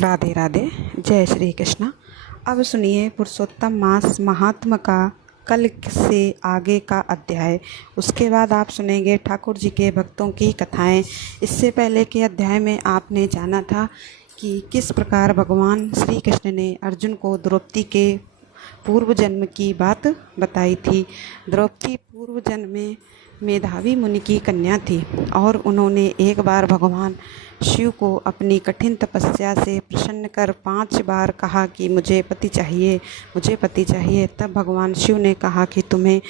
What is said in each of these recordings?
राधे राधे। जय श्री कृष्ण। अब सुनिए पुरुषोत्तम मास महात्म का कल से आगे का अध्याय। उसके बाद आप सुनेंगे ठाकुर जी के भक्तों की कथाएं। इससे पहले के अध्याय में आपने जाना था कि किस प्रकार भगवान श्री कृष्ण ने अर्जुन को द्रौपदी के पूर्व जन्म की बात बताई थी। द्रौपदी पूर्व जन्म में मेधावी मुनि की कन्या थी और उन्होंने एक बार भगवान शिव को अपनी कठिन तपस्या से प्रसन्न कर 5 बार कहा कि मुझे पति चाहिए, मुझे पति चाहिए। तब भगवान शिव ने कहा कि तुम्हें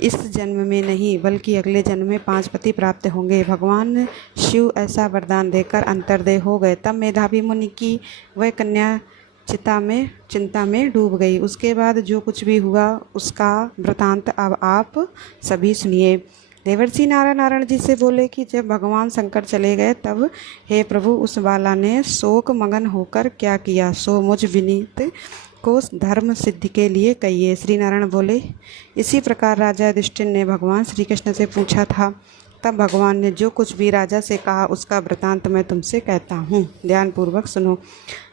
इस जन्म में नहीं बल्कि अगले जन्म में 5 पति प्राप्त होंगे। भगवान शिव ऐसा वरदान देकर अंतर्दय हो गए। तब मेधावी मुनि की वह कन्या चिंता में डूब गई। उसके बाद जो कुछ भी हुआ उसका वृतांत अब आप सभी सुनिए। देवर्षि नारायण जी से बोले कि जब भगवान शंकर चले गए तब हे प्रभु उस बाला ने शोक मगन होकर क्या किया, सो मुझ विनीत को धर्म सिद्धि के लिए कहिए। श्री नारायण बोले, इसी प्रकार राजा युधिष्ठिर ने भगवान श्री कृष्ण से पूछा था। तब भगवान ने जो कुछ भी राजा से कहा उसका वृतांत मैं तुमसे कहता हूँ, ध्यानपूर्वक सुनो।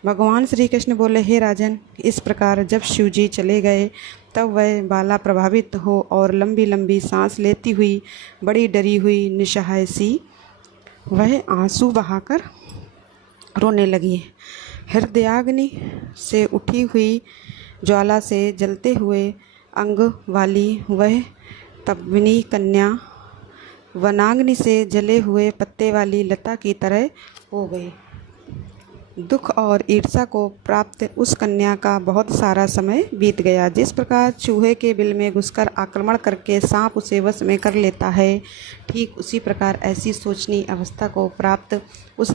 भगवान श्री कृष्ण बोले, हे राजन, इस प्रकार जब शिव जी चले गए तब वह बाला प्रभावित हो और लंबी लंबी सांस लेती हुई बड़ी डरी हुई निसहाय सी वह आंसू बहाकर रोने लगी। हृदयाग्नि से उठी हुई ज्वाला से जलते हुए अंग वाली वह तपनी कन्या वनाग्नि से जले हुए पत्ते वाली लता की तरह हो गई। दुख और ईर्ष्या को प्राप्त उस कन्या का बहुत सारा समय बीत गया। जिस प्रकार चूहे के बिल में घुसकर आक्रमण करके सांप उसे वश में कर लेता है, ठीक उसी प्रकार ऐसी सोचनीय अवस्था को प्राप्त उस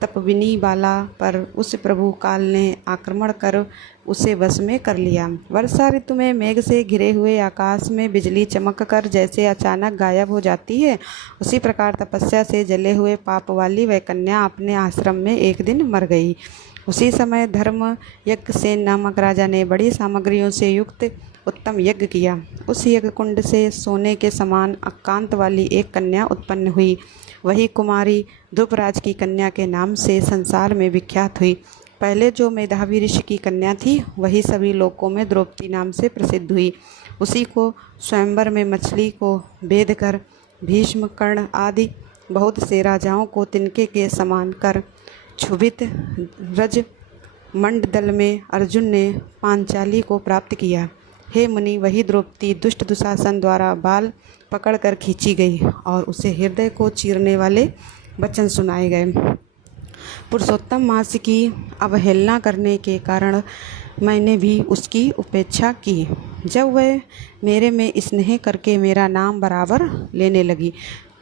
तपविनी बाला पर उस प्रभु काल ने आक्रमण कर उसे वश में कर लिया। वर्षा ऋतु में मेघ से घिरे हुए आकाश में बिजली चमक कर जैसे अचानक गायब हो जाती है, उसी प्रकार तपस्या से जले हुए पाप वाली वह कन्या अपने आश्रम में एक दिन मर गई। उसी समय धर्म यज्ञसेन नामक राजा ने बड़ी सामग्रियों से युक्त उत्तम यज्ञ किया। उस यज्ञ कुंड से सोने के समान अकांत वाली एक कन्या उत्पन्न हुई। वही कुमारी ध्रुपराज की कन्या के नाम से संसार में विख्यात हुई। पहले जो मेधावी ऋषि की कन्या थी वही सभी लोकों में द्रौपदी नाम से प्रसिद्ध हुई। उसी को स्वयंवर में मछली को भेद कर भीष्म, कर्ण आदि बहुत से राजाओं को तिनके के समान कर क्षुभित रज मंडल में अर्जुन ने पांचाली को प्राप्त किया। हे मुनि, वही द्रौपदी दुष्ट दुशासन द्वारा बाल पकड़कर खींची गई और उसे हृदय को चीरने वाले वचन सुनाए गए। पुरुषोत्तम मास की अवहेलना करने के कारण मैंने भी उसकी उपेक्षा की। जब वह मेरे में स्नेह करके मेरा नाम बराबर लेने लगी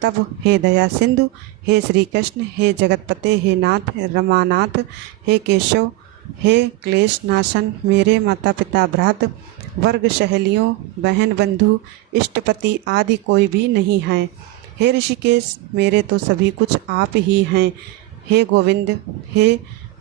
तब हे दया सिंधु, हे श्री कृष्ण, हे जगतपते, हे नाथ रमानाथ, हे केशव, हे क्लेश नाशन, मेरे माता पिता भ्रात वर्ग सहेलियों बहन बंधु इष्टपति आदि कोई भी नहीं है। हे ऋषिकेश, मेरे तो सभी कुछ आप ही हैं। हे गोविंद, हे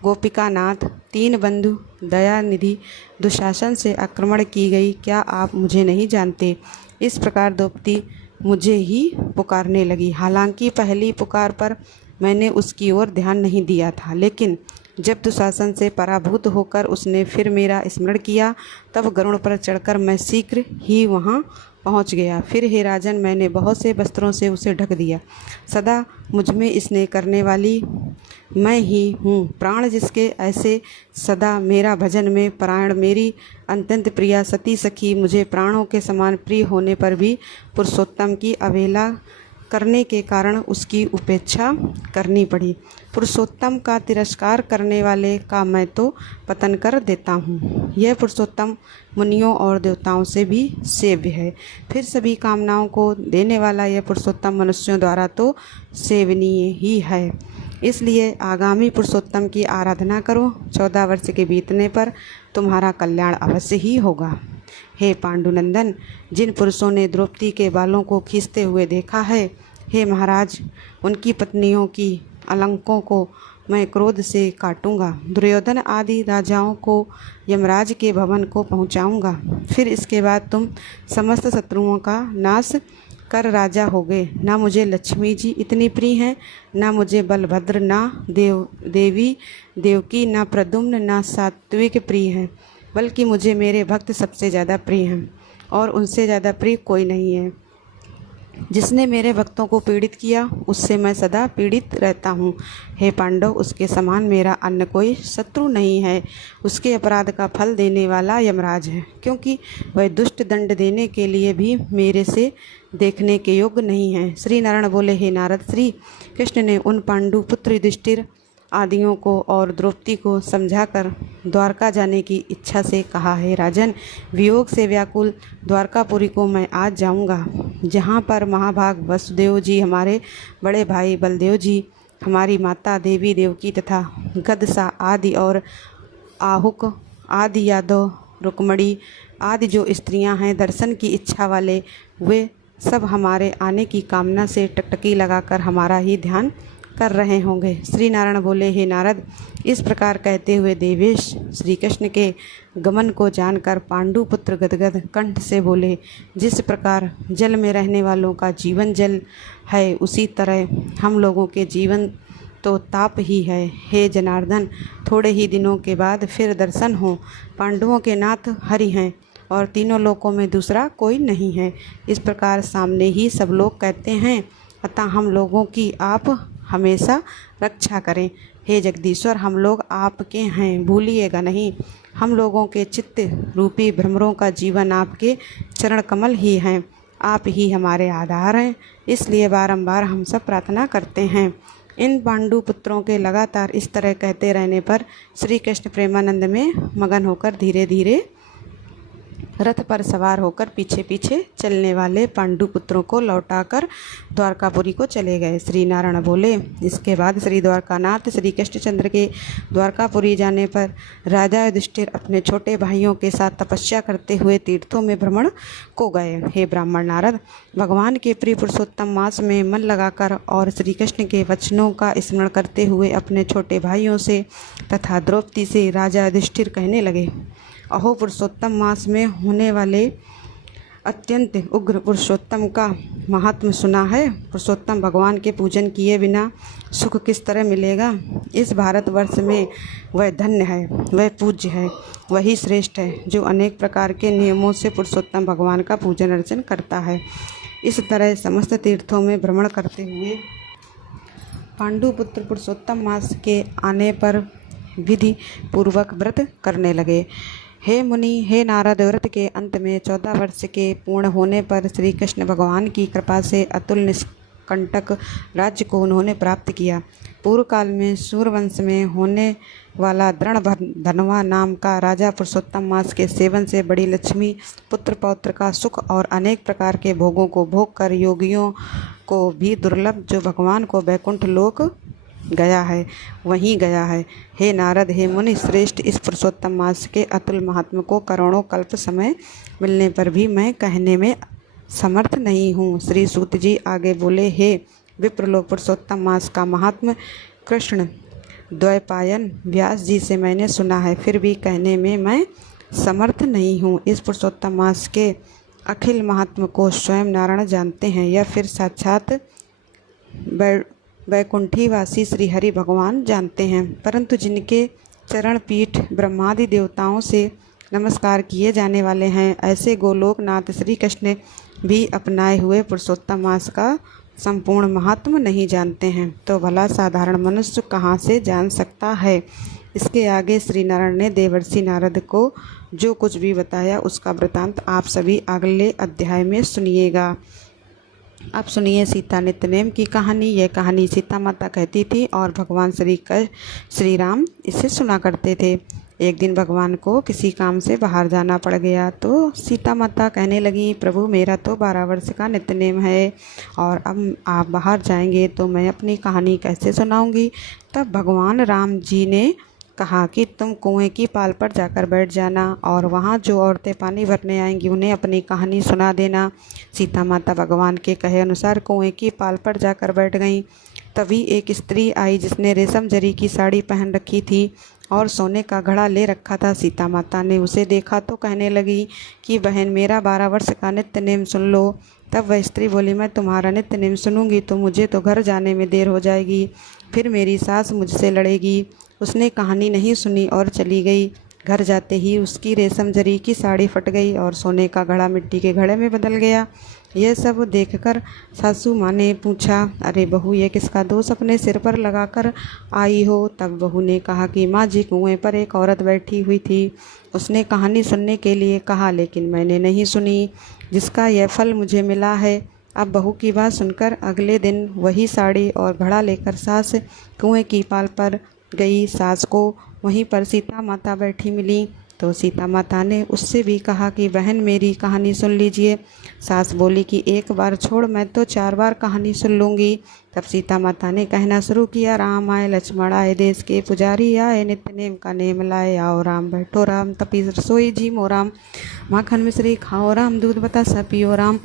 गोपिकानाथ, 3 बंधु दयानिधि, दुशासन से आक्रमण की गई, क्या आप मुझे नहीं जानते? इस प्रकार द्रौपदी मुझे ही पुकारने लगी। हालांकि पहली पुकार पर मैंने उसकी ओर ध्यान नहीं दिया था, लेकिन जब दुशासन से पराभूत होकर उसने फिर मेरा स्मरण किया तब गरुड़ पर चढ़कर मैं शीघ्र ही वहाँ पहुँच गया। फिर हे राजन, मैंने बहुत से वस्त्रों से उसे ढक दिया। सदा मुझमें स्नेह करने वाली मैं ही हूँ। प्राण जिसके ऐसे सदा मेरा भजन में परायण मेरी अत्यंत प्रिया सती सखी मुझे प्राणों के समान प्रिय होने पर भी पुरुषोत्तम की अवहेला करने के कारण उसकी उपेक्षा करनी पड़ी। पुरुषोत्तम का तिरस्कार करने वाले का मैं तो पतन कर देता हूँ। यह पुरुषोत्तम मुनियों और देवताओं से भी सेव्य है। फिर सभी कामनाओं को देने वाला यह पुरुषोत्तम मनुष्यों द्वारा तो सेवनीय ही है। इसलिए आगामी पुरुषोत्तम की आराधना करो। 14 वर्ष के बीतने पर तुम्हारा कल्याण अवश्य ही होगा। हे पांडुनंदन, जिन पुरुषों ने द्रौपदी के बालों को खींचते हुए देखा है, हे महाराज, उनकी पत्नियों की अलंकों को मैं क्रोध से काटूंगा। दुर्योधन आदि राजाओं को यमराज के भवन को पहुंचाऊंगा। फिर इसके बाद तुम समस्त शत्रुओं का नाश कर राजा हो गए। ना मुझे लक्ष्मी जी इतनी प्रिय हैं, ना मुझे बलभद्र, ना देवी देवकी, ना प्रद्युम्न, ना सात्विक प्रिय हैं, बल्कि मुझे मेरे भक्त सबसे ज़्यादा प्रिय हैं और उनसे ज़्यादा प्रिय कोई नहीं है। जिसने मेरे भक्तों को पीड़ित किया उससे मैं सदा पीड़ित रहता हूँ। हे पांडव, उसके समान मेरा अन्य कोई शत्रु नहीं है। उसके अपराध का फल देने वाला यमराज है, क्योंकि वह दुष्ट दंड देने के लिए भी मेरे से देखने के योग्य नहीं है। श्री नारायण बोले, हे नारद, श्री कृष्ण ने उन पांडु पुत्र युधिष्ठिर आदियों को और द्रौपदी को समझाकर द्वारका जाने की इच्छा से कहा, है राजन, वियोग से व्याकुल द्वारकापुरी को मैं आज जाऊंगा, जहाँ पर महाभाग वसुदेव जी, हमारे बड़े भाई बलदेव जी, हमारी माता देवी देवकी तथा गदसा आदि और आहुक आदि यादव, रुक्मणी आदि जो स्त्रियां हैं दर्शन की इच्छा वाले, वे सब हमारे आने की कामना से टकटकी लगाकर हमारा ही ध्यान कर रहे होंगे। श्री नारायण बोले, हे नारद, इस प्रकार कहते हुए देवेश श्री कृष्ण के गमन को जानकर पांडु पुत्र गदगद कंठ से बोले, जिस प्रकार जल में रहने वालों का जीवन जल है, उसी तरह हम लोगों के जीवन तो ताप ही है। हे जनार्दन, थोड़े ही दिनों के बाद फिर दर्शन हो। पांडवों के नाथ हरि हैं और तीनों लोकों में दूसरा कोई नहीं है। इस प्रकार सामने ही सब लोग कहते हैं, अतः हम लोगों की आप हमेशा रक्षा करें। हे जगदीश्वर, हम लोग आपके हैं, भूलिएगा नहीं। हम लोगों के चित्त रूपी भ्रमरों का जीवन आपके चरण कमल ही हैं, आप ही हमारे आधार हैं, इसलिए बारंबार हम सब प्रार्थना करते हैं। इन पांडु पुत्रों के लगातार इस तरह कहते रहने पर श्री कृष्ण प्रेमानंद में मगन होकर धीरे धीरे रथ पर सवार होकर पीछे पीछे चलने वाले पांडु पुत्रों को लौटाकर द्वारकापुरी को चले गए। श्री नारायण बोले, इसके बाद श्री द्वारकानाथ श्री कृष्णचंद्र के द्वारकापुरी जाने पर राजा युधिष्ठिर अपने छोटे भाइयों के साथ तपस्या करते हुए तीर्थों में भ्रमण को गए। हे ब्राह्मण नारद, भगवान के प्रिय पुरुषोत्तम मास में मन लगाकर और श्री कृष्ण के वचनों का स्मरण करते हुए अपने छोटे भाइयों से तथा द्रौपदी से राजा युधिष्ठिर कहने लगे, अहो, पुरुषोत्तम मास में होने वाले अत्यंत उग्र पुरुषोत्तम का महात्म सुना है। पुरुषोत्तम भगवान के पूजन किए बिना सुख किस तरह मिलेगा। इस भारतवर्ष में वह धन्य है, वह पूज्य है, वही श्रेष्ठ है जो अनेक प्रकार के नियमों से पुरुषोत्तम भगवान का पूजन अर्चन करता है। इस तरह समस्त तीर्थों में भ्रमण करते हुए पांडुपुत्र पुरुषोत्तम मास के आने पर विधि पूर्वक व्रत करने लगे। हे मुनि, हे नारद, व्रत के अंत में 14 वर्ष के पूर्ण होने पर श्री कृष्ण भगवान की कृपा से अतुल निष्कंटक राज्य को उन्होंने प्राप्त किया। पूर्व काल में सूर्यवंश में होने वाला दृढ़धनवा नाम का राजा पुरुषोत्तम मास के सेवन से बड़ी लक्ष्मी, पुत्र पौत्र का सुख और अनेक प्रकार के भोगों को भोग कर योगियों को भी दुर्लभ जो भगवान को वैकुंठ लोक गया है वहीं गया है। हे नारद, हे मुनि श्रेष्ठ, इस पुरुषोत्तम मास के अतुल महात्म को करोड़ों कल्प समय मिलने पर भी मैं कहने में समर्थ नहीं हूँ। श्री सूत जी आगे बोले, हे विप्रलोक, पुरुषोत्तम मास का महात्म कृष्ण द्वैपायन व्यास जी से मैंने सुना है, फिर भी कहने में मैं समर्थ नहीं हूँ। इस पुरुषोत्तम मास के अखिल महात्म को स्वयं नारायण जानते हैं या फिर साक्षात वैकुंठीवासी श्री हरि भगवान जानते हैं, परंतु जिनके चरण पीठ ब्रह्मादि देवताओं से नमस्कार किए जाने वाले हैं, ऐसे गोलोकनाथ श्री कृष्ण भी अपनाए हुए पुरुषोत्तम मास का संपूर्ण महात्म नहीं जानते हैं, तो भला साधारण मनुष्य कहाँ से जान सकता है। इसके आगे श्री नारायण ने देवर्षि नारद को जो कुछ भी बताया उसका वृतांत आप सभी अगले अध्याय में सुनिएगा। अब सुनिए सीता नित्यनेम की कहानी। यह कहानी सीता माता कहती थी और भगवान श्री राम इसे सुना करते थे। एक दिन भगवान को किसी काम से बाहर जाना पड़ गया तो सीता माता कहने लगी, प्रभु मेरा तो 12 वर्ष का नित्यनेम है और अब आप बाहर जाएंगे तो मैं अपनी कहानी कैसे सुनाऊंगी। तब भगवान राम जी ने कहा कि तुम कुएं की पाल पर जाकर बैठ जाना और वहाँ जो औरतें पानी भरने आएंगी उन्हें अपनी कहानी सुना देना। सीता माता भगवान के कहे अनुसार कुएं की पाल पर जाकर बैठ गईं। तभी एक स्त्री आई जिसने रेशम जरी की साड़ी पहन रखी थी और सोने का घड़ा ले रखा था। सीता माता ने उसे देखा तो कहने लगी कि बहन मेरा 12 वर्ष का नित्य नेम सुन लो। तब वह स्त्री बोली, मैं तुम्हारा नित्य नेम सुनूंगी तो मुझे तो घर जाने में देर हो जाएगी, फिर मेरी सास मुझसे लड़ेगी। उसने कहानी नहीं सुनी और चली गई। घर जाते ही उसकी रेशम जरी की साड़ी फट गई और सोने का घड़ा मिट्टी के घड़े में बदल गया। यह सब देखकर सासू माँ ने पूछा, अरे बहू, ये किसका दोष अपने सिर पर लगाकर आई हो? तब बहू ने कहा कि माँ जी, कुएं पर एक औरत बैठी हुई थी। उसने कहानी सुनने के लिए कहा, लेकिन मैंने नहीं सुनी, जिसका यह फल मुझे मिला है। अब बहू की बात सुनकर अगले दिन वही साड़ी और घड़ा लेकर सास कुएं की पाल पर गई। सास को वहीं पर सीता माता बैठी मिली तो सीता माता ने उससे भी कहा कि बहन, मेरी कहानी सुन लीजिए। सास बोली कि एक बार छोड़, मैं तो 4 बार कहानी सुन लूँगी। तब सीता माता ने कहना शुरू किया, राम आए लक्ष्मण आए, देश के पुजारी आए, नित्य नेम का नेम लाए, आओ राम बैठो राम, तपी रसोई जी मो राम, माखन मिश्री खाओ राम, दूध बतासा पियो राम,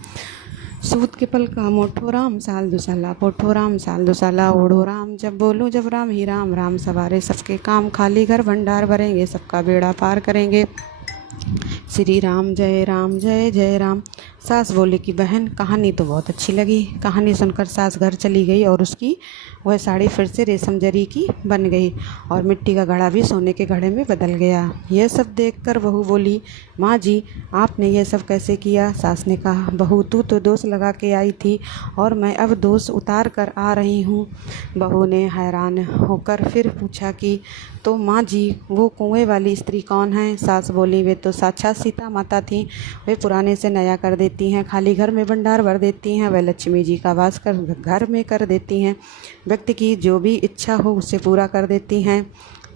सूत के पल का मोठो राम, साल दुसाला पोठो राम, साल दुसाला ओढ़ो राम, जब बोलूं जब राम ही राम, राम सवारे सबके काम, खाली घर भंडार भरेंगे, सबका बेड़ा पार करेंगे, श्री राम जय राम जय जय राम। सास बोली कि बहन, कहानी तो बहुत अच्छी लगी। कहानी सुनकर सास घर चली गई और उसकी वह साड़ी फिर से रेशम जरी की बन गई और मिट्टी का घड़ा भी सोने के घड़े में बदल गया। यह सब देखकर बहू बोली, माँ जी, आपने यह सब कैसे किया? सास ने कहा, बहू, तू तो दोष लगा के आई थी और मैं अब दोष उतार कर आ रही हूँ। बहू ने हैरान होकर फिर पूछा कि तो माँ जी, वो कुएं वाली स्त्री कौन है? सास बोली, वे तो साक्षात सीता माता थीं। वे पुराने से नया कर देती हैं, खाली घर में भंडार भर देती हैं, वह लक्ष्मी जी का वास कर घर में कर देती हैं, व्यक्ति की जो भी इच्छा हो उसे पूरा कर देती हैं।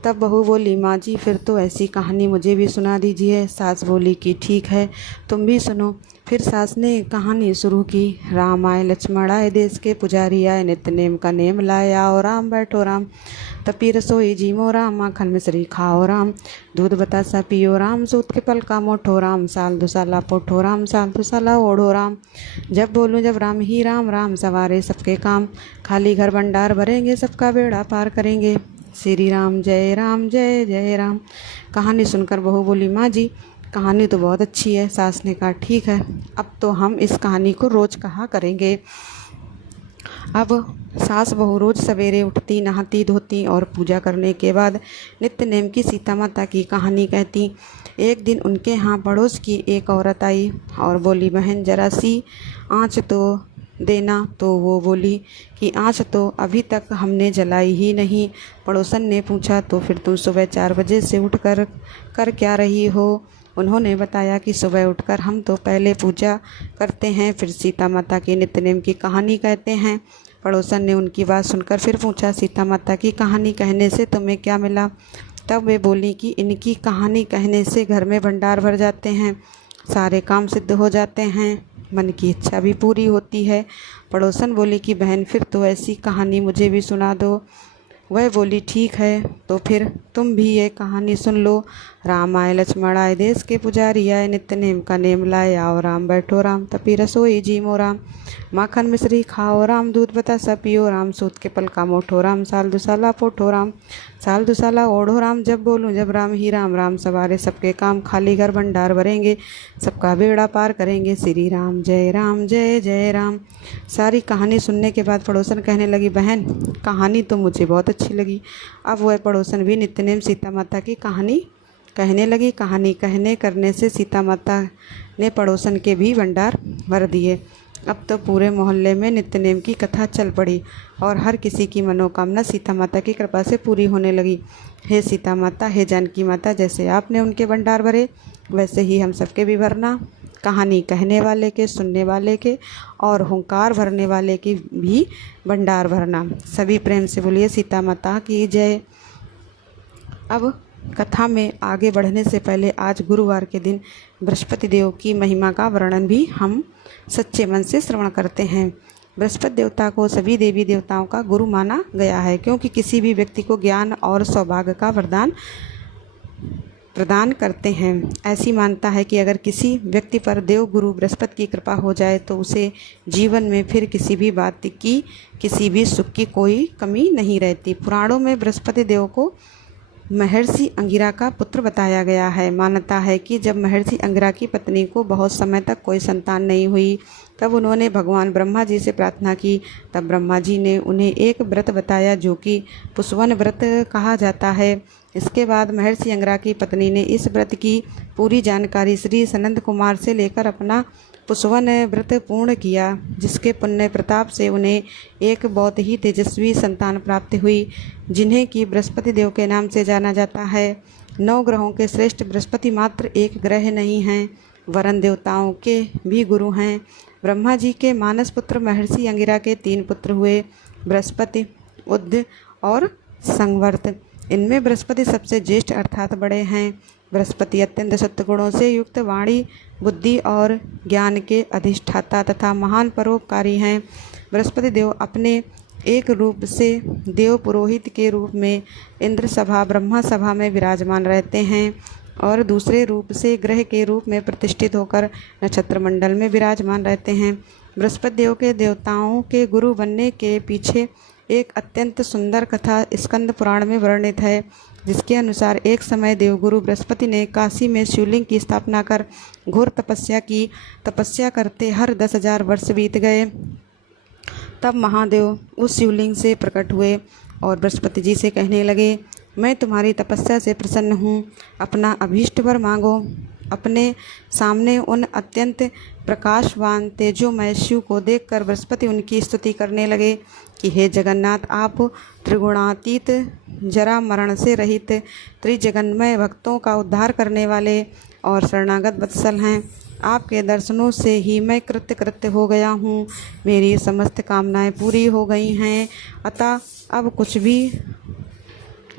तब बहू बोली, माँ जी, फिर तो ऐसी कहानी मुझे भी सुना दीजिए। सास बोली कि ठीक है, तुम भी सुनो। फिर सास ने कहानी शुरू की, राम आए लक्ष्मण आए, देश के पुजारी आए, नित्य नेम का नेम लाए, आओ राम बैठो राम, तपी रसोई जी मो राम, माखन मिश्री खाओ राम, दूध बतासा पियो राम, सूत के पल का मोठो राम, साल दुसाला पोठो राम, साल दुसाला ओढ़ो राम, जब बोलूं जब राम ही राम, राम सवारे सबके काम, खाली घर भंडार भरेंगे, सबका बेड़ा पार करेंगे, श्री राम जय जय राम। कहानी सुनकर बहू बोली, माँ जी, कहानी तो बहुत अच्छी है। सास ने कहा, ठीक है, अब तो हम इस कहानी को रोज़ कहा करेंगे। अब सास बहू रोज़ सवेरे उठती, नहाती धोती और पूजा करने के बाद नित्य नेम की सीता माता की कहानी कहती। एक दिन उनके यहाँ पड़ोस की एक औरत आई और बोली, बहन, जरा सी आँच तो देना। तो वो बोली कि आँच तो अभी तक हमने जलाई ही नहीं। पड़ोसन ने पूछा, तो फिर तुम सुबह 4 बजे से उठ कर क्या रही हो? उन्होंने बताया कि सुबह उठकर हम तो पहले पूजा करते हैं, फिर सीता माता की नित्य नेम की कहानी कहते हैं। पड़ोसन ने उनकी बात सुनकर फिर पूछा, सीता माता की कहानी कहने से तुम्हें क्या मिला? तब वे बोली कि इनकी कहानी कहने से घर में भंडार भर जाते हैं, सारे काम सिद्ध हो जाते हैं, मन की इच्छा भी पूरी होती है। पड़ोसन बोली कि बहन, फिर तो ऐसी कहानी मुझे भी सुना दो। वह बोली, ठीक है, तो फिर तुम भी ये कहानी सुन लो। राम आए लक्ष्मण आए, देश के पुजारी आए, नित्य नेम का नेम लाए, आओ राम बैठो राम, तपी रसोई जी मो राम, माखन मिश्री खाओ राम, दूध बतासा पियो राम, सूत के पल का मोठो राम, साल दुसाला पोठो राम, साल दुसाला ओढ़ो राम, जब बोलूं जब राम ही राम, राम सवारे सबके काम, खाली घर भंडार भरेंगे, सबका बेड़ा पार करेंगे, श्री राम जय जय राम। सारी कहानी सुनने के बाद पड़ोसन कहने लगी, बहन, कहानी तो मुझे बहुत अच्छी लगी। अब वह पड़ोसन भी नित्य नेम सीता माता की कहानी कहने लगी। कहानी कहने करने से सीता माता ने पड़ोसन के भी भंडार भर दिए। अब तो पूरे मोहल्ले में नित्य नेम की कथा चल पड़ी और हर किसी की मनोकामना सीता माता की कृपा से पूरी होने लगी। हे सीता माता, हे जानकी माता, जैसे आपने उनके भंडार भरे वैसे ही हम सबके भी भरना। कहानी कहने वाले के, सुनने वाले के और हुंकार भरने वाले की भी भंडार भरना। सभी प्रेम से बोलिए सीता माता की जय। अब कथा में आगे बढ़ने से पहले आज गुरुवार के दिन बृहस्पति देव की महिमा का वर्णन भी हम सच्चे मन से श्रवण करते हैं। बृहस्पति देवता को सभी देवी देवताओं का गुरु माना गया है, क्योंकि किसी भी व्यक्ति को ज्ञान और सौभाग्य का वरदान प्रदान करते हैं। ऐसी मानता है कि अगर किसी व्यक्ति पर देव गुरु बृहस्पति की कृपा हो जाए तो उसे जीवन में फिर किसी भी बात की, किसी भी सुख की कोई कमी नहीं रहती। पुराणों में बृहस्पति देव को महर्षि अंगिरा का पुत्र बताया गया है। मान्यता है कि जब महर्षि अंगिरा की पत्नी को बहुत समय तक कोई संतान नहीं हुई, तब उन्होंने भगवान ब्रह्मा जी से प्रार्थना की। तब ब्रह्मा जी ने उन्हें एक व्रत बताया जो कि पुष्वन व्रत कहा जाता है। इसके बाद महर्षि अंगिरा की पत्नी ने इस व्रत की पूरी जानकारी श्री सनंद कुमार से लेकर अपना पुष्वन व्रत पूर्ण किया, जिसके पुण्य प्रताप से उन्हें एक बहुत ही तेजस्वी संतान प्राप्त हुई, जिन्हें कि बृहस्पति देव के नाम से जाना जाता है। 9 ग्रहों के श्रेष्ठ बृहस्पति मात्र एक ग्रह नहीं हैं, वरन देवताओं के भी गुरु हैं। ब्रह्मा जी के मानस पुत्र महर्षि अंगिरा के 3 पुत्र हुए, बृहस्पति, उद्य और संवर्त। इनमें बृहस्पति सबसे ज्येष्ठ अर्थात बड़े हैं। बृहस्पति अत्यंत सत्गुणों से युक्त, वाणी, बुद्धि और ज्ञान के अधिष्ठाता तथा महान परोपकारी हैं। बृहस्पति देव अपने एक रूप से देव पुरोहित के रूप में इंद्र सभा ब्रह्मा सभा में विराजमान रहते हैं और दूसरे रूप से ग्रह के रूप में प्रतिष्ठित होकर नक्षत्र मंडल में विराजमान रहते हैं। बृहस्पति देव के देवताओं के गुरु बनने के पीछे एक अत्यंत सुंदर कथा स्कंद पुराण में वर्णित है, जिसके अनुसार एक समय देवगुरु बृहस्पति ने काशी में शिवलिंग की स्थापना कर घोर तपस्या की। तपस्या करते हर 10,000 वर्ष बीत गए। तब महादेव उस शिवलिंग से प्रकट हुए और बृहस्पति जी से कहने लगे, मैं तुम्हारी तपस्या से प्रसन्न हूँ, अपना अभीष्ट वर मांगो। अपने सामने उन अत्यंत प्रकाशवान तेजोमय शिव को देखकर बृहस्पति उनकी स्तुति करने लगे कि हे जगन्नाथ, आप त्रिगुणातीत, जरा मरण से रहित, त्रिजगन्मय भक्तों का उद्धार करने वाले और शरणागत वत्सल हैं। आपके दर्शनों से ही मैं कृत्य हो गया हूँ, मेरी समस्त कामनाएं पूरी हो गई हैं, अतः अब कुछ भी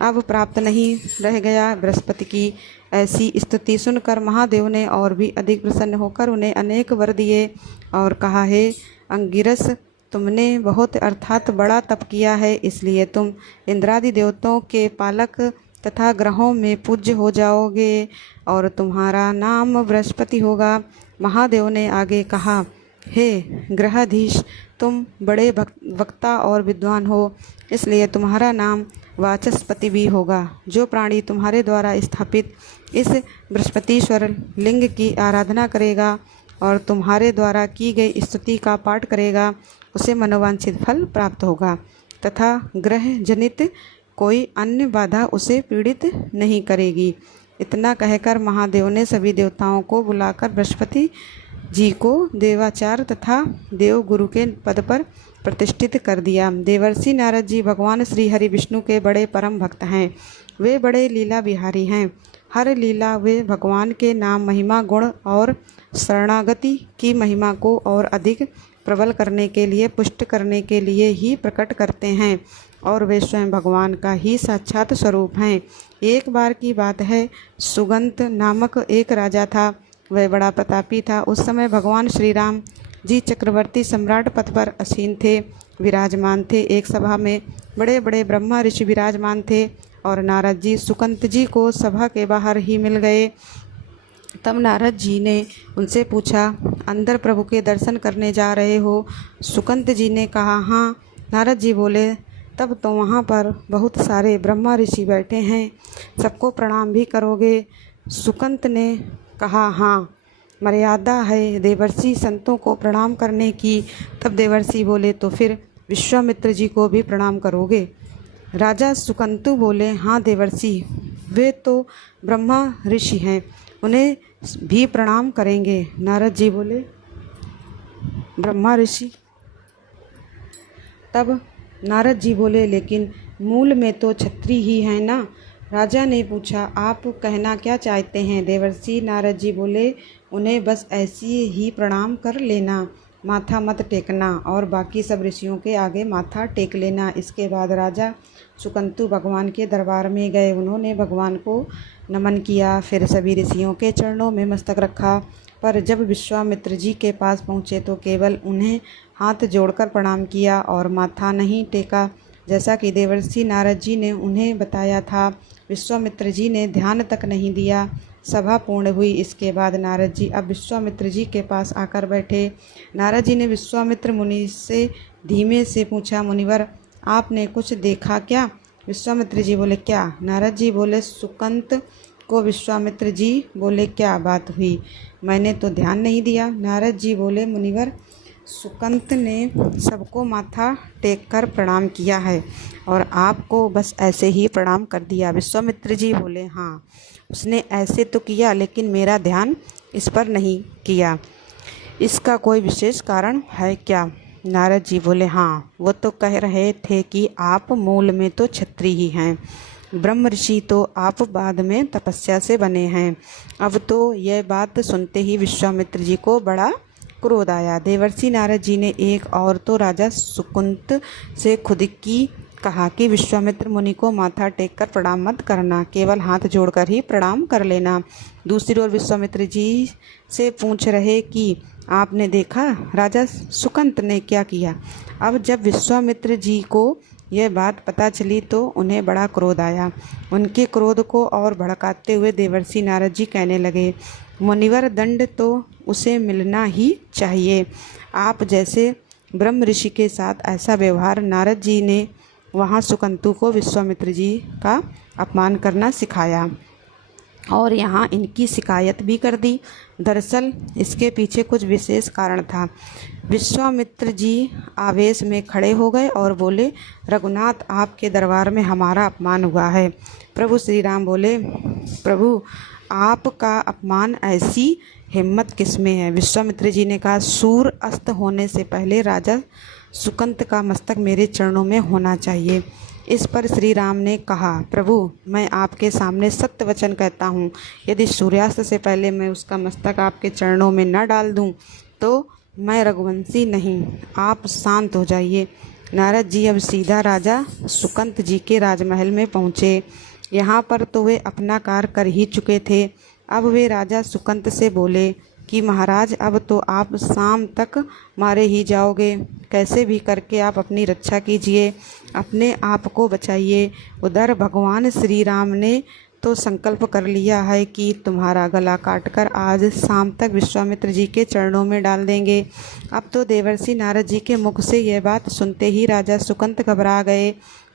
अब प्राप्त नहीं रह गया। बृहस्पति की ऐसी स्तुति सुनकर महादेव ने और भी अधिक प्रसन्न होकर उन्हें अनेक वर दिए और कहा, हे अंगिरस, तुमने बहुत अर्थात बड़ा तप किया है, इसलिए तुम इंद्रादि देवताओं के पालक तथा ग्रहों में पूज्य हो जाओगे और तुम्हारा नाम बृहस्पति होगा। महादेव ने आगे कहा, हे ग्रहाधीश, तुम बड़े वक्ता और विद्वान हो, इसलिए तुम्हारा नाम वाचस्पति भी होगा। जो प्राणी तुम्हारे द्वारा स्थापित इस बृहस्पतिश्वर लिंग की आराधना करेगा और तुम्हारे द्वारा की गई स्तुति का पाठ करेगा, उसे मनोवांछित फल प्राप्त होगा तथा ग्रह जनित कोई अन्य बाधा उसे पीड़ित नहीं करेगी। इतना कहकर महादेव ने सभी देवताओं को बुलाकर बृहस्पति जी को देवाचार्य तथा देवगुरु के पद पर प्रतिष्ठित कर दिया। देवर्षि नारद जी भगवान श्री हरि विष्णु के बड़े परम भक्त हैं। वे बड़े लीला बिहारी हैं। हर लीला वे भगवान के नाम, महिमा, गुण और शरणागति की महिमा को और अधिक प्रबल करने के लिए, पुष्ट करने के लिए ही प्रकट करते हैं और वे स्वयं भगवान का ही साक्षात स्वरूप हैं। एक बार की बात है, सुगंत नामक एक राजा था। वह बड़ा प्रतापी था। उस समय भगवान श्री राम जी चक्रवर्ती सम्राट पद पर आसीन थे, विराजमान थे। एक सभा में बड़े बड़े ब्रह्मा ऋषि विराजमान थे और नारद जी सुकंत जी को सभा के बाहर ही मिल गए। तब नारद जी ने उनसे पूछा, अंदर प्रभु के दर्शन करने जा रहे हो? सुकंत जी ने कहा, हाँ। नारद जी बोले, तब तो वहाँ पर बहुत सारे ब्रह्मा ऋषि बैठे हैं, सबको प्रणाम भी करोगे? सुकंत ने कहा, हाँ, मर्यादा है देवर्षि संतों को प्रणाम करने की। तब देवर्षि बोले, तो फिर विश्वामित्र जी को भी प्रणाम करोगे? राजा सुकंतु बोले, हाँ देवर्षि, वे तो ब्रह्मा ऋषि हैं, उन्हें भी प्रणाम करेंगे। नारद जी बोले, ब्रह्मा ऋषि? तब नारद जी बोले, लेकिन मूल में तो क्षत्रिय ही है ना। राजा ने पूछा, आप कहना क्या चाहते हैं? देवर्षि नारद जी बोले, उन्हें बस ऐसी ही प्रणाम कर लेना, माथा मत टेकना और बाकी सब ऋषियों के आगे माथा टेक लेना। इसके बाद राजा सुकंतु भगवान के दरबार में गए। उन्होंने भगवान को नमन किया, फिर सभी ऋषियों के चरणों में मस्तक रखा। पर जब विश्वामित्र जी के पास पहुँचे तो केवल उन्हें हाथ जोड़कर प्रणाम किया और माथा नहीं टेका, जैसा कि देवर्षि नारद जी ने उन्हें बताया था। विश्वामित्र जी ने ध्यान तक नहीं दिया। सभा पूर्ण हुई। इसके बाद नारद जी अब विश्वामित्र जी के पास आकर बैठे। नारद जी ने विश्वामित्र मुनि से धीमे से पूछा, मुनिवर, आपने कुछ देखा क्या? विश्वामित्र जी बोले क्या? नारद जी बोले सुकंत को विश्वामित्र जी बोले क्या बात हुई, मैंने तो ध्यान नहीं दिया। नारद जी बोले मुनिवर, सुकंत ने सबको माथा टेक कर प्रणाम किया है और आपको बस ऐसे ही प्रणाम कर दिया। विश्वामित्र जी बोले हाँ, उसने ऐसे तो किया लेकिन मेरा ध्यान इस पर नहीं किया, इसका कोई विशेष कारण है क्या? नारद जी बोले हाँ, वो तो कह रहे थे कि आप मूल में तो क्षत्रिय ही हैं, ब्रह्म ऋषि तो आप बाद में तपस्या से बने हैं। अब तो यह बात सुनते ही विश्वामित्र जी को बड़ा क्रोध आया। देवर्षि नारद जी ने एक और तो राजा सुकुंत से खुद की कहा कि विश्वामित्र मुनि को माथा टेक कर प्रणाम मत करना, केवल हाथ जोड़कर ही प्रणाम कर लेना। दूसरी ओर विश्वामित्र जी से पूछ रहे कि आपने देखा राजा सुकंत ने क्या किया। अब जब विश्वामित्र जी को यह बात पता चली तो उन्हें बड़ा क्रोध आया। उनके क्रोध को और भड़काते हुए देवर्षि नारद जी कहने लगे, मुनिवर, दंड तो उसे मिलना ही चाहिए। आप जैसे ब्रह्म ऋषि के साथ ऐसा व्यवहार नारद जी ने वहाँ सुकंतु को विश्वामित्र जी का अपमान करना सिखाया और यहाँ इनकी शिकायत भी कर दी। दरअसल इसके पीछे कुछ विशेष कारण था। विश्वामित्र जी आवेश में खड़े हो गए और बोले, रघुनाथ, आपके दरबार में हमारा अपमान हुआ है। प्रभु श्री राम बोले, प्रभु आपका अपमान ऐसी हिम्मत किसमें है? विश्वामित्र जी ने कहा, सूर्य अस्त होने से पहले राजा सुकंत का मस्तक मेरे चरणों में होना चाहिए। इस पर श्री राम ने कहा, प्रभु मैं आपके सामने सत्य वचन कहता हूँ, यदि सूर्यास्त से पहले मैं उसका मस्तक आपके चरणों में न डाल दूँ तो मैं रघुवंशी नहीं। आप शांत हो जाइए। नारद जी अब सीधा राजा सुकंत जी के राजमहल में पहुँचे। यहाँ पर तो वे अपना कार्य कर ही चुके थे। अब वे राजा सुकंत से बोले कि महाराज, अब तो आप शाम तक मारे ही जाओगे, कैसे भी करके आप अपनी रक्षा कीजिए, अपने आप को बचाइए। उधर भगवान श्री राम ने तो संकल्प कर लिया है कि तुम्हारा गला काटकर आज शाम तक विश्वामित्र जी के चरणों में डाल देंगे। अब तो देवर्षि नारद जी के मुख से यह बात सुनते ही राजा सुकंत घबरा गए।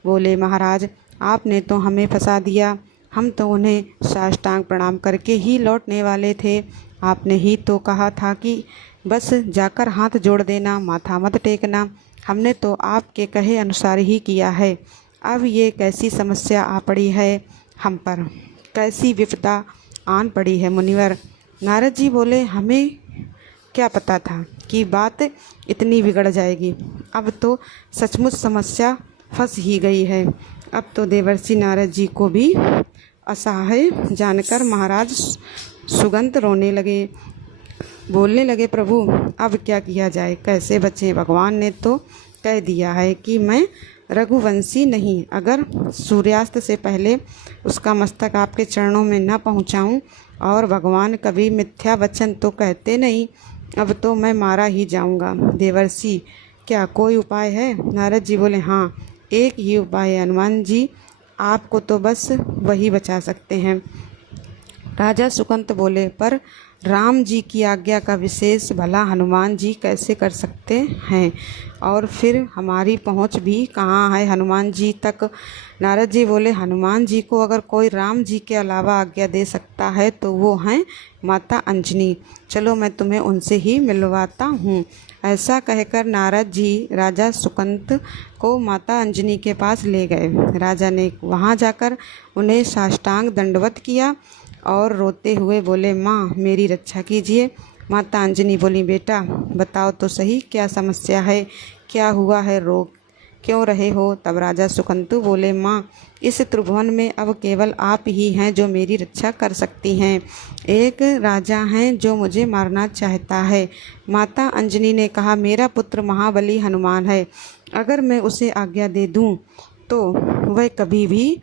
बोले, महाराज, आपने तो हमें फंसा दिया, हम तो उन्हें साष्टांग प्रणाम करके ही लौटने वाले थे। आपने ही तो कहा था कि बस जाकर हाथ जोड़ देना, माथा मत टेकना। हमने तो आपके कहे अनुसार ही किया है। अब ये कैसी समस्या आ पड़ी है हम पर, कैसी विपदा आन पड़ी है मुनिवर। नारद जी बोले, हमें क्या पता था कि बात इतनी बिगड़ जाएगी। अब तो सचमुच समस्या फंस ही गई है। अब तो देवर्षि नारद जी को भी असहाय जानकर महाराज सुगंत रोने लगे, बोलने लगे, प्रभु अब क्या किया जाए, कैसे बचें? भगवान ने तो कह दिया है कि मैं रघुवंशी नहीं, अगर सूर्यास्त से पहले उसका मस्तक आपके चरणों में न पहुंचाऊं, और भगवान कभी मिथ्या वचन तो कहते नहीं, अब तो मैं मारा ही जाऊंगा। देवर्षि, क्या कोई उपाय है? नारद जी बोले, हाँ, एक ही उपाय है हनुमान जी, आपको तो बस वही बचा सकते हैं। राजा सुकंत बोले, पर राम जी की आज्ञा का विशेष भला हनुमान जी कैसे कर सकते हैं, और फिर हमारी पहुंच भी कहाँ है हनुमान जी तक? नारद जी बोले, हनुमान जी को अगर कोई राम जी के अलावा आज्ञा दे सकता है तो वो हैं माता अंजनी। चलो मैं तुम्हें उनसे ही मिलवाता हूँ। ऐसा कहकर नारद जी राजा सुकंत को माता अंजनी के पास ले गए। राजा ने वहाँ जाकर उन्हें साष्टांग दंडवत किया और रोते हुए बोले, माँ मेरी रक्षा कीजिए। माता अंजनी बोली, बेटा बताओ तो सही, क्या समस्या है, क्या हुआ है, रो क्यों रहे हो? तब राजा सुकंतु बोले, माँ इस त्रिभुवन में अब केवल आप ही हैं जो मेरी रक्षा कर सकती हैं। एक राजा हैं जो मुझे मारना चाहता है। माता अंजनी ने कहा, मेरा पुत्र महाबली हनुमान है, अगर मैं उसे आज्ञा दे दूँ तो वह कभी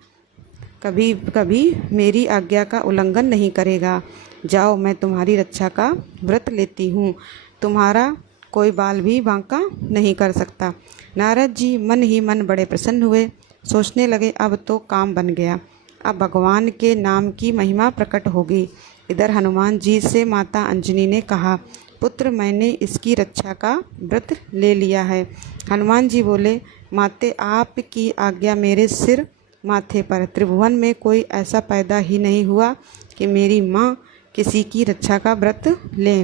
मेरी आज्ञा का उल्लंघन नहीं करेगा। जाओ, मैं तुम्हारी रक्षा का व्रत लेती हूँ, तुम्हारा कोई बाल भी बांका नहीं कर सकता। नारद जी मन ही मन बड़े प्रसन्न हुए, सोचने लगे अब तो काम बन गया, अब भगवान के नाम की महिमा प्रकट होगी। इधर हनुमान जी से माता अंजनी ने कहा, पुत्र मैंने इसकी रक्षा का व्रत ले लिया है। हनुमान जी बोले, माते आपकी आज्ञा मेरे सिर माथे पर। त्रिभुवन में कोई ऐसा पैदा ही नहीं हुआ कि मेरी माँ किसी की रक्षा का व्रत ले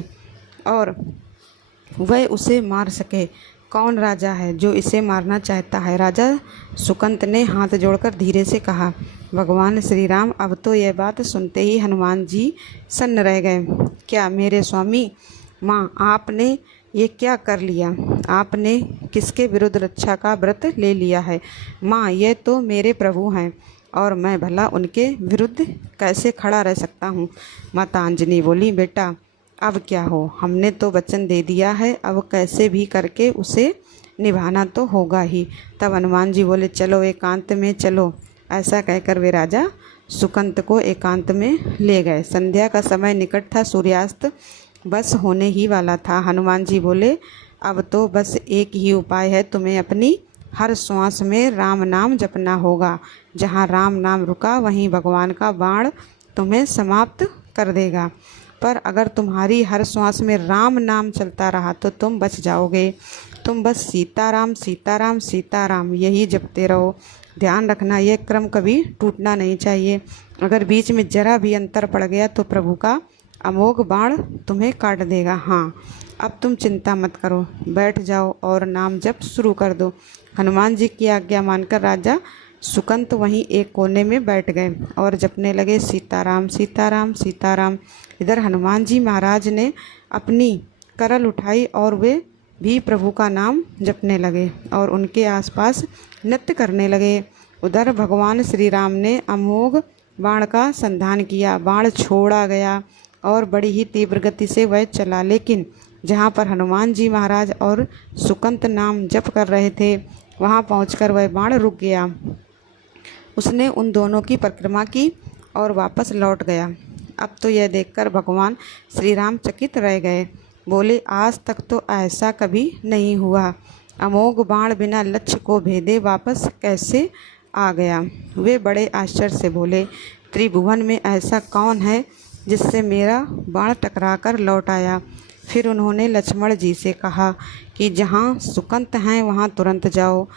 और वह उसे मार सके। कौन राजा है जो इसे मारना चाहता है? राजा सुकंत ने हाथ जोड़कर धीरे से कहा। भगवान श्री राम अब तो यह बात सुनते ही हनुमान जी सन्न रह गए। क्या मेरे स्वामी, माँ आपने ये क्या कर लिया? आपने किसके विरुद्ध रक्षा का व्रत ले लिया है? माँ, ये तो मेरे प्रभु हैं और मैं भला उनके विरुद्ध कैसे खड़ा रह सकता हूँ? माता अंजनी बोली, बेटा अब क्या हो, हमने तो वचन दे दिया है, अब कैसे भी करके उसे निभाना तो होगा ही। तब हनुमान जी बोले, चलो एकांत में चलो। ऐसा कहकर वे राजा सुकंत को एकांत में ले गए। संध्या का समय निकट था, सूर्यास्त बस होने ही वाला था। हनुमान जी बोले, अब तो बस एक ही उपाय है, तुम्हें अपनी हर श्वास में राम नाम जपना होगा। जहाँ राम नाम रुका वहीं भगवान का बाण तुम्हें समाप्त कर देगा। पर अगर तुम्हारी हर श्वास में राम नाम चलता रहा तो तुम बच जाओगे। तुम बस सीताराम सीताराम सीताराम यही जपते रहो। ध्यान रखना, यह क्रम कभी टूटना नहीं चाहिए। अगर बीच में जरा भी अंतर पड़ गया तो प्रभु का अमोघ बाण तुम्हें काट देगा। हाँ, अब तुम चिंता मत करो, बैठ जाओ और नाम जप शुरू कर दो। हनुमान जी की आज्ञा मानकर राजा सुकंत वहीं एक कोने में बैठ गए और जपने लगे, सीताराम सीताराम सीताराम। इधर हनुमान जी महाराज ने अपनी करल उठाई और वे भी प्रभु का नाम जपने लगे और उनके आसपास नृत्य करने लगे। उधर भगवान श्री राम ने अमोघ बाण का संधान किया। बाण छोड़ा गया और बड़ी ही तीव्र गति से वह चला, लेकिन जहाँ पर हनुमान जी महाराज और सुकंत नाम जप कर रहे थे वहाँ पहुंचकर वह बाण रुक गया। उसने उन दोनों की परिक्रमा की और वापस लौट गया। अब तो यह देखकर भगवान श्री राम चकित रह गए। बोले, आज तक तो ऐसा कभी नहीं हुआ। अमोघ बाण बिना लक्ष्य को भेदे वापस कैसे आ गया? वे बड़े आश्चर्य से बोले, त्रिभुवन में ऐसा कौन है जिससे मेरा बाण टकराकर लौट आया? फिर उन्होंने लक्ष्मण जी से कहा कि जहाँ सुकंत हैं वहाँ तुरंत जाओ,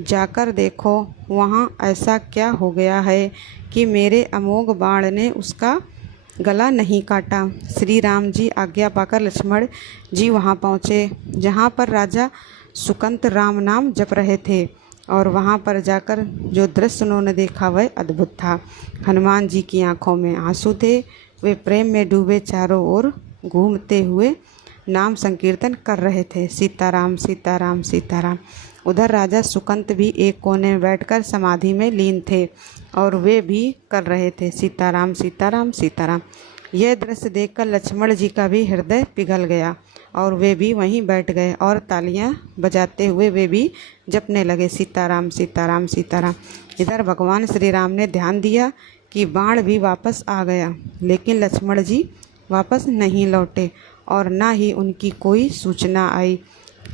जाकर देखो वहाँ ऐसा क्या हो गया है कि मेरे अमोघ बाण ने उसका गला नहीं काटा। श्री राम जी आज्ञा पाकर लक्ष्मण जी वहाँ पहुँचे जहाँ पर राजा सुकंत राम नाम जप रहे थे और वहाँ पर जाकर जो दृश्य उन्होंने देखा वह अद्भुत था। हनुमान जी की आंखों में आंसू थे। वे प्रेम में डूबे चारों ओर घूमते हुए नाम संकीर्तन कर रहे थे, सीताराम सीताराम सीताराम। उधर राजा सुकंत भी एक कोने में बैठकर समाधि में लीन थे और वे भी कर रहे थे, सीताराम सीताराम सीताराम। यह दृश्य देखकर लक्ष्मण जी का भी हृदय पिघल गया और वे भी वहीं बैठ गए और तालियां बजाते हुए वे भी जपने लगे, सीताराम सीताराम सीताराम। इधर भगवान श्री राम ने ध्यान दिया कि बाण भी वापस आ गया, लेकिन लक्ष्मण जी वापस नहीं लौटे और न ही उनकी कोई सूचना आई।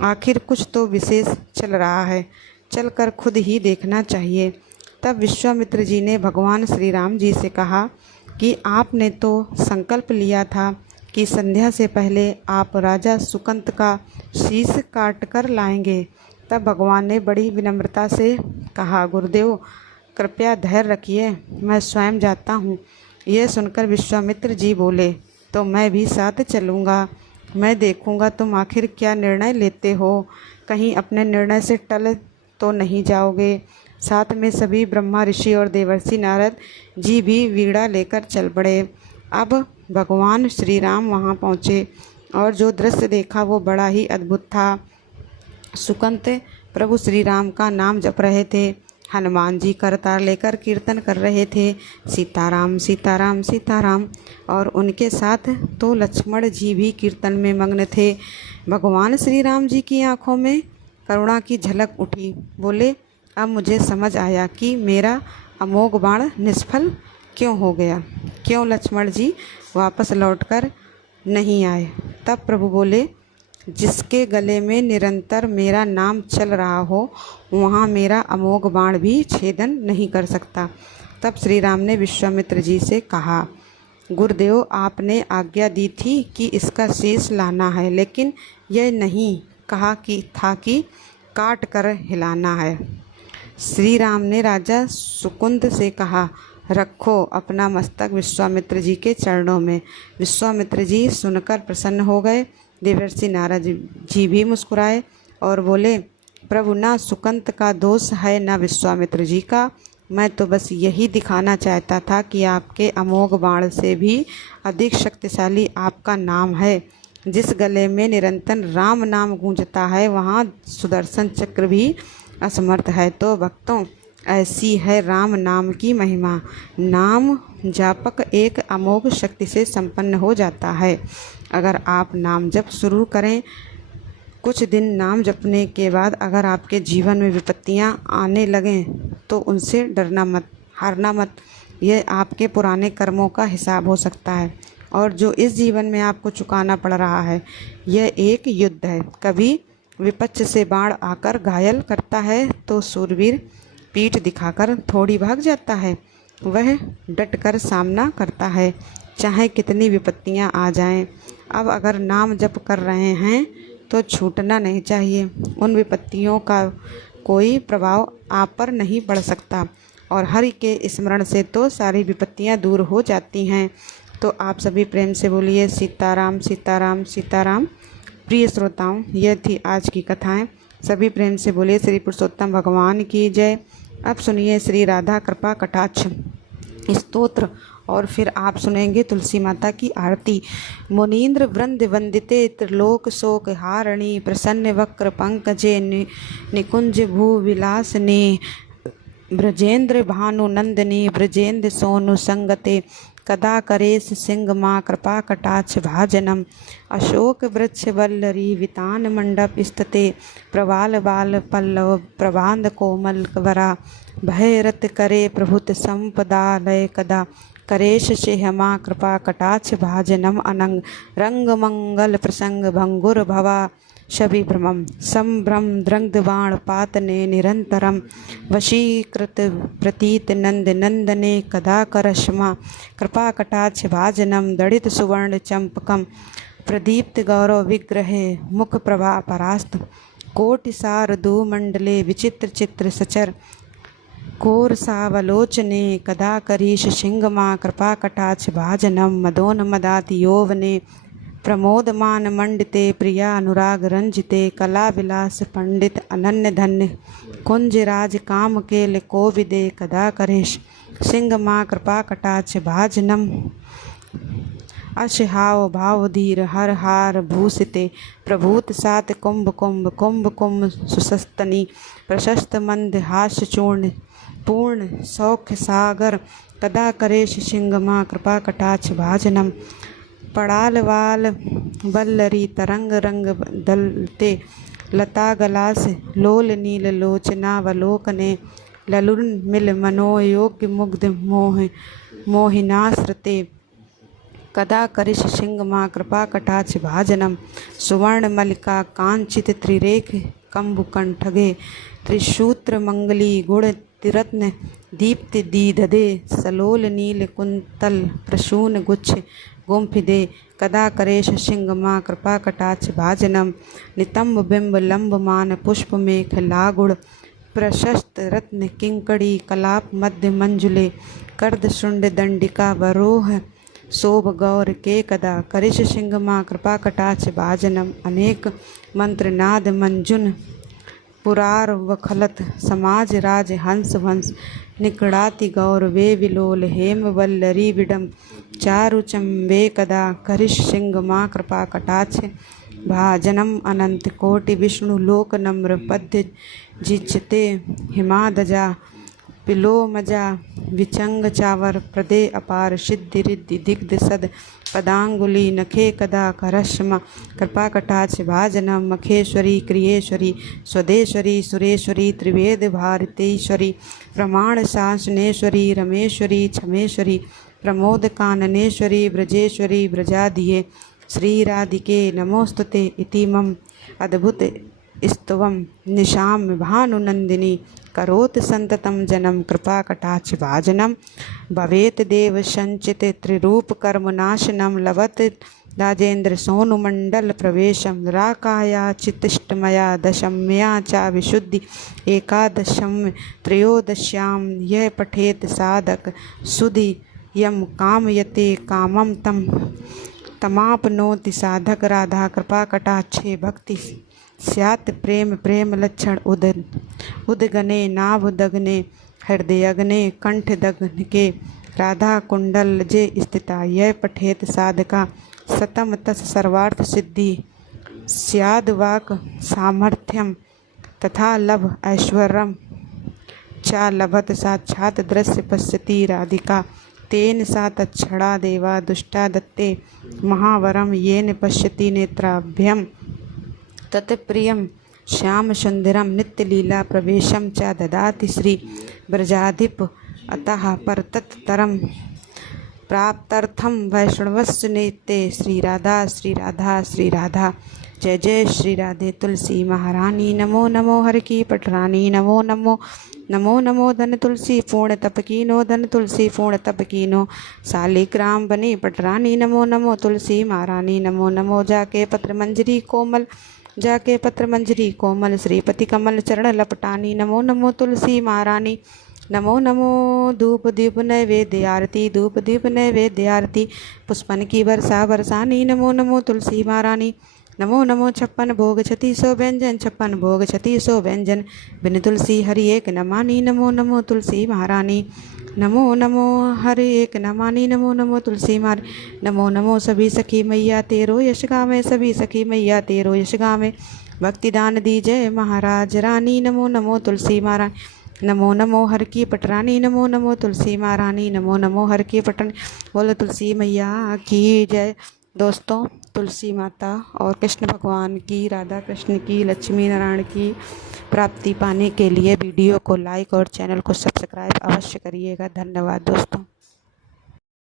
आखिर कुछ तो विशेष चल रहा है, चलकर खुद ही देखना चाहिए। तब विश्वामित्र जी ने भगवान श्री राम जी से कहा कि आपने तो संकल्प लिया था कि संध्या से पहले आप राजा सुकंत का शीश काट कर लाएंगे। तब भगवान ने बड़ी विनम्रता से कहा, गुरुदेव कृपया धैर्य रखिए, मैं स्वयं जाता हूँ। यह सुनकर विश्वामित्र जी बोले, तो मैं भी साथ चलूँगा। मैं देखूँगा तुम आखिर क्या निर्णय लेते हो, कहीं अपने निर्णय से टल तो नहीं जाओगे। साथ में सभी ब्रह्मा ऋषि और देवर्षि नारद जी भी वीणा लेकर चल पड़े। अब भगवान श्री राम वहाँ पहुँचे और जो दृश्य देखा वो बड़ा ही अद्भुत था। सुकंत प्रभु श्री राम का नाम जप रहे थे, हनुमान जी करतार लेकर कीर्तन कर रहे थे, सीताराम सीताराम सीताराम, और उनके साथ तो लक्ष्मण जी भी कीर्तन में मग्न थे। भगवान श्री राम जी की आंखों में करुणा की झलक उठी। बोले, अब मुझे समझ आया कि मेरा अमोघ बाण निष्फल क्यों हो गया, क्यों लक्ष्मण जी वापस लौटकर नहीं आए। तब प्रभु बोले, जिसके गले में निरंतर मेरा नाम चल रहा हो वहाँ मेरा अमोघ बाण भी छेदन नहीं कर सकता। तब श्री राम ने विश्वामित्र जी से कहा, गुरुदेव आपने आज्ञा दी थी कि इसका शीश लाना है, लेकिन यह नहीं कहा कि काट कर हिलाना है। श्री राम ने राजा सुकुंद से कहा, रखो अपना मस्तक विश्वामित्र जी के चरणों में। विश्वामित्र जी सुनकर प्रसन्न हो गए। देवर्षि नारद जी भी मुस्कुराए और बोले, प्रभु, ना सुकंत का दोष है ना विश्वामित्र जी का। मैं तो बस यही दिखाना चाहता था कि आपके अमोघ बाण से भी अधिक शक्तिशाली आपका नाम है। जिस गले में निरंतर राम नाम गूंजता है वहाँ सुदर्शन चक्र भी असमर्थ है। तो भक्तों, ऐसी है राम नाम की महिमा। नाम जापक एक अमोघ शक्ति से संपन्न हो जाता है। अगर आप नाम जप शुरू करें, कुछ दिन नाम जपने के बाद अगर आपके जीवन में विपत्तियां आने लगें तो उनसे डरना मत, हारना मत। यह आपके पुराने कर्मों का हिसाब हो सकता है और जो इस जीवन में आपको चुकाना पड़ रहा है, यह एक युद्ध है। कभी विपक्ष से बाण आकर घायल करता है तो सूरवीर पीठ दिखाकर थोड़ी भाग जाता है। वह डटकर सामना करता है, चाहे कितनी विपत्तियां आ जाएं। अब अगर नाम जप कर रहे हैं तो छूटना नहीं चाहिए। उन विपत्तियों का कोई प्रभाव आप पर नहीं पड़ सकता और हरि के स्मरण से तो सारी विपत्तियां दूर हो जाती हैं। तो आप सभी प्रेम से बोलिए सीताराम सीताराम सीताराम। प्रिय श्रोताओं, यह थी आज की कथाएं। सभी प्रेम से बोलिए श्री पुरुषोत्तम भगवान की जय। अब सुनिए श्री राधा कृपा कटाक्ष स्तोत्र और फिर आप सुनेंगे तुलसी माता की आरती। मुनीन्द्र वृंद वंदिते त्रिलोक शोक हारणी प्रसन्न वक्र पंकजे निकुंज भू विलासने ब्रजेंद्र भानुनंदिनी ब्रजेंद्र सोनु संगते कदा करेश सिंह माँ कृपा कटाक्ष भाजनम। अशोक वृक्ष वल्लरी वितान मंडप स्थिते प्रवाल बाल पल्लव प्रबांध कोमल वरा भयरत करे प्रभुत संपदा लय कदा करेश शेहमा कृपा कटाक्ष भाजनम अनंग रंग मंगल प्रसंग भंगुर भवा शबि भ्रमम संभ्रम द्रंगबाण पातने निरंतरम वशीकृत प्रतीत नंद नंदने कदा करश्मा कृपा कटाक्ष भाजनम दड़ित सुवर्ण चंपकम प्रदीप्त गौरव विग्रहे मुख प्रभा परास्त कोटि सार दो मंडले विचित्र चित्र सचर कोर सावलोचने कदा करीश सिंगमा कृपा कटाक्ष भाजनम मदोन्मदाति यौवने प्रमोदमान मंडिते प्रिया अनुराग रंजिते कला विलास पंडित अनन्य धन्य कुंजराज काम केल कोविदे कदा करेश सिंह माँ कृपा कटाक्ष भाजनम। अशहाव भाव धीर हर हार भूषिते प्रभूत सात कुंभ कुंभ कुंभ कुंभ सुसस्तनी प्रशस्त मंद हास्य चूर्ण पूर्ण सौख्य सागर कदा करेश सिंह माँ कृपा कटाक्ष भाजनम। पड़ाल वाल बल्लरी तरंग रंग दलते लता गलास लोल नील लोचनावलोकने ललुन मिल मनोयोग्य मुग्ध मोहिनाश्रते कदा करिश सिंह माँ कृपा कटाक्ष भाजनम। सुवर्ण मलिका कांचित त्रिरेख कंबुकंठगे त्रिशूत्र मंगली गुण तिरत्न दीप्ति दीधदे सलोल नील कुंतल प्रसून गुच्छ गुम्फिदे कदा करेश सिंह माँ कृपा कटाक्ष भाजनम। नितंब बिंब लंब मान पुष्प मेख लागुड़ प्रशस्त रत्न किंकड़ी कलाप मध्य मंजुले कर्द शुंड दंडिका वरोह शोभ गौर के कदा करिश सिंह माँ कृपा कटाक्ष भाजनम। अनेक मंत्र नाद मंजुन पुरार वखलत समाज राज हंस वंश निकड़ाति गौर वे विलोल हेम वल्लरी विडम चारु चंबे कदा करिश सिंह माँ कृपा कटाक्ष भाजनम। अनंत कोटि विष्णु लोक नम्र पद्य जिचते हिमादजा पिलोमजा विचंग चावर प्रदे अपार सिद्धि रिद्धि दिग्ध सद पदांगुली नखे कदा करश्मा कृपा कटाक्ष भाजनम। मखेश्वरी क्रियेश्वरी स्वदेश्वरी सुरेश्वरी त्रिवेद भारतेश्वरी प्रमाण शासनेश्वरी रमेश्वरी क्षमेश्वरी प्रमोद काननेश्वरी ब्रजेश्वरी ब्रजाधिये श्री राधिके नमोस्तुते इति मम अद्भुत स्तवम निशाम भानुनंदिनी करोत संततम जनम कृपा कटाक्ष भाजनम। भवेत देव संचित त्रिरूप कर्म नाशनम लवत राजेन्द्र सोनुमण्डल प्रवेशम राकाया चितिष्टमया दशम्या च विशुद्धि एकादशम त्रयोदश्यां यह पठेत साधक सुधि यम कामयते कामम तम तमापनोति साधक राधा कृपा कटाक्षे भक्ति स्यात् प्रेम प्रेम लक्षण उदगने नाभुदगने हृदयगने कंठदग्न के राधा कुंडल जे स्थिता यह पठेत साधका सतम तस् सर्वार्थ सिद्धि स्याद् वाक् सामर्थ्यम तथा लभ ऐश्वर्यम चा लभत साक्षात् दृश्य पश्यति राधिका तेन सा तच्छड़ा देवा दुष्टा दत्ते महावरम येन पश्यति नेत्राभ्यम तत्प्रियम श्याम सुंदरम नित्यलीला प्रवेशम च ददाति श्री ब्रजाधिप अतः परतत्तरम प्राप्त्यर्थम वैष्णवस्य नेते श्री राधा श्री राधा श्री राधा। जय जय श्री राधे तुलसी महारानी। नमो नमो हर की पटरानी। नमो नमो नमो नमो धन तुलसी पूर्ण तप कीनो धन तुलसी पूर्ण तप कीनो शालिग्राम बनी पटरानी। नमो नमो तुलसी महारानी। नमो नमो जाके पत्र मंजरी कोमल जाके पत्र मंजरी कोमल श्रीपति कमल चरण लपटानी। नमो नमो तुलसी महारानी। नमो नमो धूप दीप नैवेद्य आरती धूप दीप नैवेद्य आरती पुष्पन की वर्षा बरसानी। नमो नमो तुलसी महारानी। नमो नमो 56 भोग 3600 व्यंजन 56 भोग 3600 व्यंजन बिन तुलसी हरि एक नमानी। नमो नमो तुलसी महारानी। नमो नमो हरि एक नमानी। नमो नमो तुलसी मार। नमो नमो सभी सखी मैया तेरो यश गावे सभी सखी मैया तेरो यश गावे भक्ति दान दीजय महाराज रानी। नमो नमो तुलसी महारानी। नमो नमो हर की पटरानी। नमो नमो तुलसी महारानी। नमो नमो हर की पटरानी। बोलो तुलसी मैया की जय। दोस्तों, तुलसी माता और कृष्ण भगवान की, राधा कृष्ण की, लक्ष्मी नारायण की प्राप्ति पाने के लिए वीडियो को लाइक और चैनल को सब्सक्राइब अवश्य करिएगा। धन्यवाद दोस्तों।